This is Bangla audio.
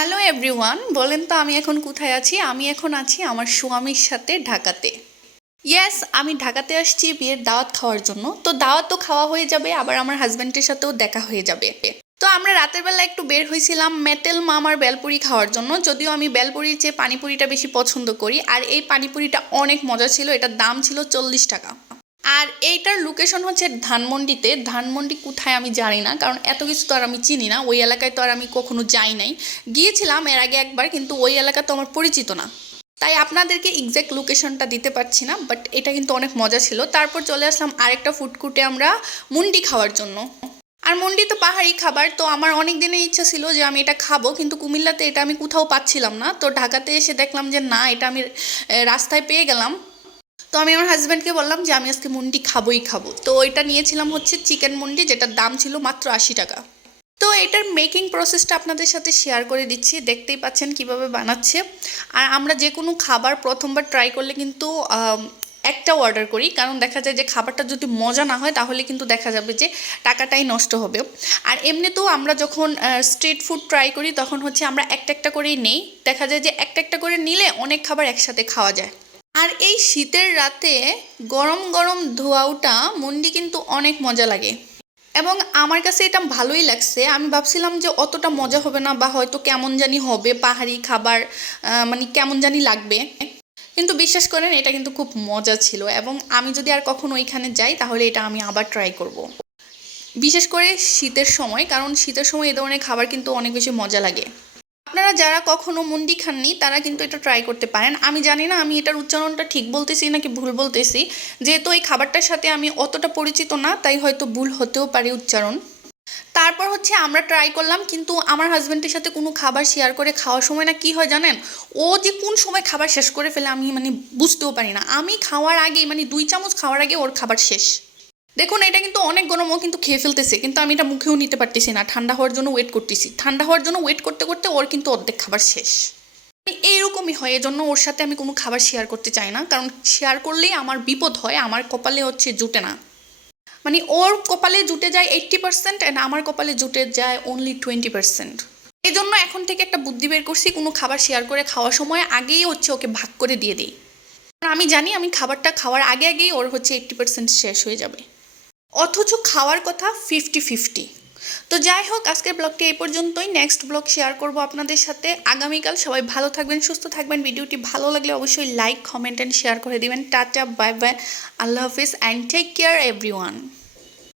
হ্যালো এভরিওয়ান, বলেন তো আমি এখন কোথায় আছি? আমি এখন আছি আমার স্বামীর সাথে ঢাকাতে। ইয়েস, আমি ঢাকাতে আসছি বিয়ের দাওয়াত খাওয়ার জন্য। তো দাওয়াত তো খাওয়া হয়ে যাবে, আবার আমার হাজব্যান্ডের সাথেও দেখা হয়ে যাবে। তো আমরা রাতের বেলা একটু বের হয়েছিলাম মেটেল মামার বেলপুরি খাওয়ার জন্য। যদিও আমি বেলপুরির চেয়ে পানিপুরিটা বেশি পছন্দ করি, আর এই পানিপুরিটা অনেক মজা ছিল। এটার দাম ছিল 40 টাকা। আর এইটার লোকেশন হচ্ছে ধানমন্ডিতে। ধানমন্ডি কোথায় আমি জানি না, কারণ এত কিছু তো আর আমি চিনি না। ওই এলাকায় তো আর আমি কখনো যাই নাই। গিয়েছিলাম এর আগে একবার, কিন্তু ওই এলাকা তো আমার পরিচিত না, তাই আপনাদেরকে এক্স্যাক্ট লোকেশনটা দিতে পারছি না। বাট এটা কিন্তু অনেক মজা ছিল। তারপর চলে আসলাম আরেকটা ফুড কোর্টে আমরা মুন্ডি খাওয়ার জন্য। আর মুন্ডি তো পাহাড়ি খাবার, তো আমার অনেক দিনের ইচ্ছা ছিল যে আমি এটা খাবো, কিন্তু কুমিল্লাতে এটা আমি কোথাও পাচ্ছিলাম না। তো ঢাকাতে এসে দেখলাম যে না, এটা আমি রাস্তায় পেয়ে গেলাম। তো আমি আমার হাজব্যান্ডকে বললাম যে আমি আজকে মুন্ডি খাবোই খাবো। তো এটা নিয়েছিলাম হচ্ছে চিকেন মুন্ডি, যেটার দাম ছিল মাত্র 80 টাকা। তো এটার মেকিং প্রসেসটা আপনাদের সাথে শেয়ার করে দিচ্ছি, দেখতেই পাচ্ছেন কিভাবে বানাচ্ছে। আর আমরা যে কোনো খাবার প্রথমবার ট্রাই করলে কিন্তু একটা অর্ডার করি, কারণ দেখা যায় যে খাবারটা যদি মজা না হয় তাহলে কিন্তু দেখা যাবে যে টাকাটাই নষ্ট হবে। আর এমনিতেও আমরা যখন স্ট্রিট ফুড ট্রাই করি তখন হচ্ছে আমরা একটা একটা করেই নেই। দেখা যায় যে একটা একটা করে নিলে অনেক খাবার একসাথে খাওয়া যায়। আর এই শীতের রাতে গরম গরম ধোয়াওটা মুন্ডি কিন্তু অনেক মজা লাগে, এবং আমার কাছে এটা ভালোই লাগছে। আমি ভাবছিলাম যে অতটা মজা হবে না, বা হয়তো কেমন জানি হবে, পাহাড়ি খাবার মানে কেমন জানি লাগবে। কিন্তু বিশ্বাস করেন, এটা কিন্তু খুব মজা ছিল, এবং আমি যদি আর কখনো ওইখানে যাই তাহলে এটা আমি আবার ট্রাই করব। বিশেষ করে শীতের সময়, কারণ শীতের সময় এ ধরনের খাবার কিন্তু অনেক বেশি মজা লাগে। আপনারা যারা কখনো মুন্ডি খাননি তারা কিন্তু এটা ট্রাই করতে পারেন। আমি জানি না আমি এটার উচ্চারণটা ঠিক বলতেছি নাকি ভুল বলতেছি, যেহেতু এই খাবারটার সাথে আমি অতটা পরিচিত না, তাই হয়তো ভুল হতেও পারে উচ্চারণ। তারপর হচ্ছে আমরা ট্রাই করলাম, কিন্তু আমার হাজব্যান্ডের সাথে কোনো খাবার শেয়ার করে খাওয়ার সময় না কি হয় জানেন, ও যে কোন সময় খাবার শেষ করে ফেলে আমি বুঝতেও পারি না। আমি খাওয়ার আগেই 2 চামচ খাওয়ার আগে ওর খাবার শেষ। দেখুন, এটা কিন্তু অনেক গরম, ও কিন্তু খেয়ে ফেলতেছে, কিন্তু আমি এটা মুখেও নিতে পারতেছি না। ঠান্ডা হওয়ার জন্য ওয়েট করতেছি, ঠান্ডা হওয়ার জন্য ওয়েট করতে করতে ওর কিন্তু অর্ধেক খাবার শেষ। এইরকমই হয়, এজন্য ওর সাথে আমি কোনো খাবার শেয়ার করতে চাই না, কারণ শেয়ার করলেই আমার বিপদ হয়। আমার কপালে হচ্ছে জুটে না, ওর কপালে জুটে যায় 80% অ্যান্ড আমার কপালে জুটে যায় অনলি 20%। এই জন্য এখন থেকে একটা বুদ্ধি বের করছি, কোনো খাবার শেয়ার করে খাওয়ার সময় আগেই হচ্ছে ওকে ভাগ করে দিয়ে দিই। আমি জানি আমি খাবারটা খাওয়ার আগে আগেই ওর হচ্ছে 80% শেষ হয়ে যাবে, অথচ খাওয়ার কথা 50-50। তো যাই হোক, আজকের ব্লগটি এই পর্যন্তই। নেক্সট ব্লগ শেয়ার করব আপনাদের সাথে আগামীকাল। সবাই ভালো থাকবেন, সুস্থ থাকবেন। ভিডিওটি ভালো লাগলে অবশ্যই লাইক, কমেন্ট অ্যান্ড শেয়ার করে দিবেন। টাটা, বাই বাই, আল্লাহ হাফিজ অ্যান্ড টেক কেয়ার এভরিওয়ান।